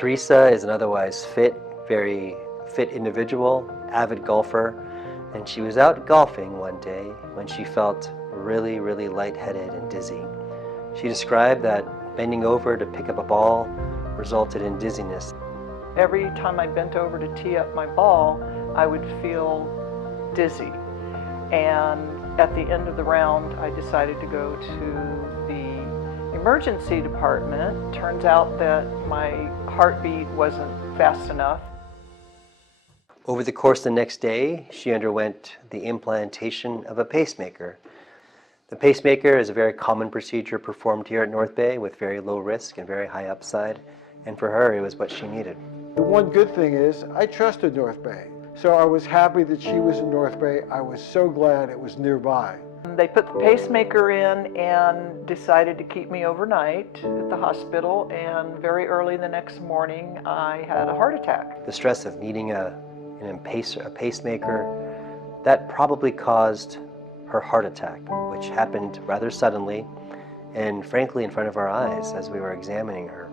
Theresa is an otherwise very fit individual, avid golfer, and she was out golfing one day when she felt really lightheaded and dizzy. She described that bending over to pick up a ball resulted in dizziness. Every time I bent over to tee up my ball, I would feel dizzy. And at the end of the round, I decided to go to the emergency department. Turns out that my heartbeat wasn't fast enough. Over the course of the next day, she underwent the implantation of a pacemaker. The pacemaker is a very common procedure performed here at NorthBay with very low risk and very high upside, and for her, it was what she needed. The one good thing is I trusted NorthBay, so I was happy that she was in NorthBay. I was so glad it was nearby. They put the pacemaker in and decided to keep me overnight at the hospital, and very early the next morning I had a heart attack. The stress of needing a pacemaker, that probably caused her heart attack, which happened rather suddenly and frankly in front of our eyes as we were examining her.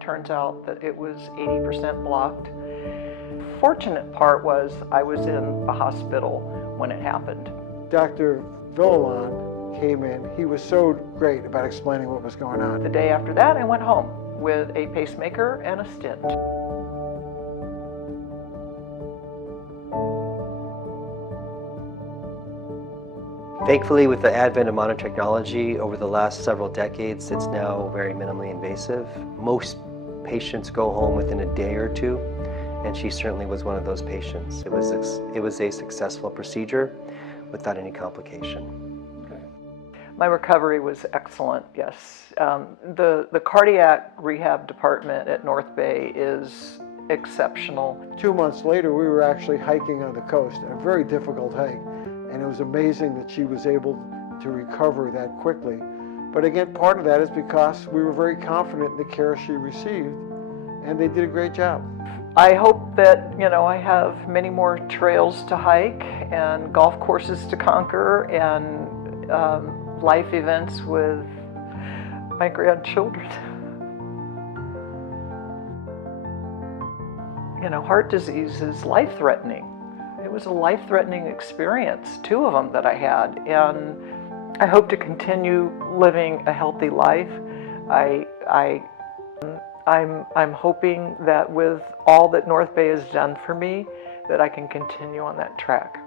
Turns out that it was 80% blocked. Fortunate part was I was in a hospital when it happened. Dr. Villalon came in. He was so great about explaining what was going on. The day after that, I went home with a pacemaker and a stent. Thankfully, with the advent of modern technology over the last several decades, it's now very minimally invasive. Most patients go home within a day or two, and she certainly was one of those patients. It was a successful procedure without any complication. Okay. My recovery was excellent, yes. The cardiac rehab department at NorthBay is exceptional. 2 months later, we were actually hiking on the coast, a very difficult hike. And it was amazing that she was able to recover that quickly. But again, part of that is because we were very confident in the care she received, and they did a great job. I hope that, I have many more trails to hike and golf courses to conquer and life events with my grandchildren. Heart disease is life-threatening. It was a life-threatening experience, 2 of them that I had, and I hope to continue living a healthy life. I'm hoping that with all that NorthBay has done for me, that I can continue on that track.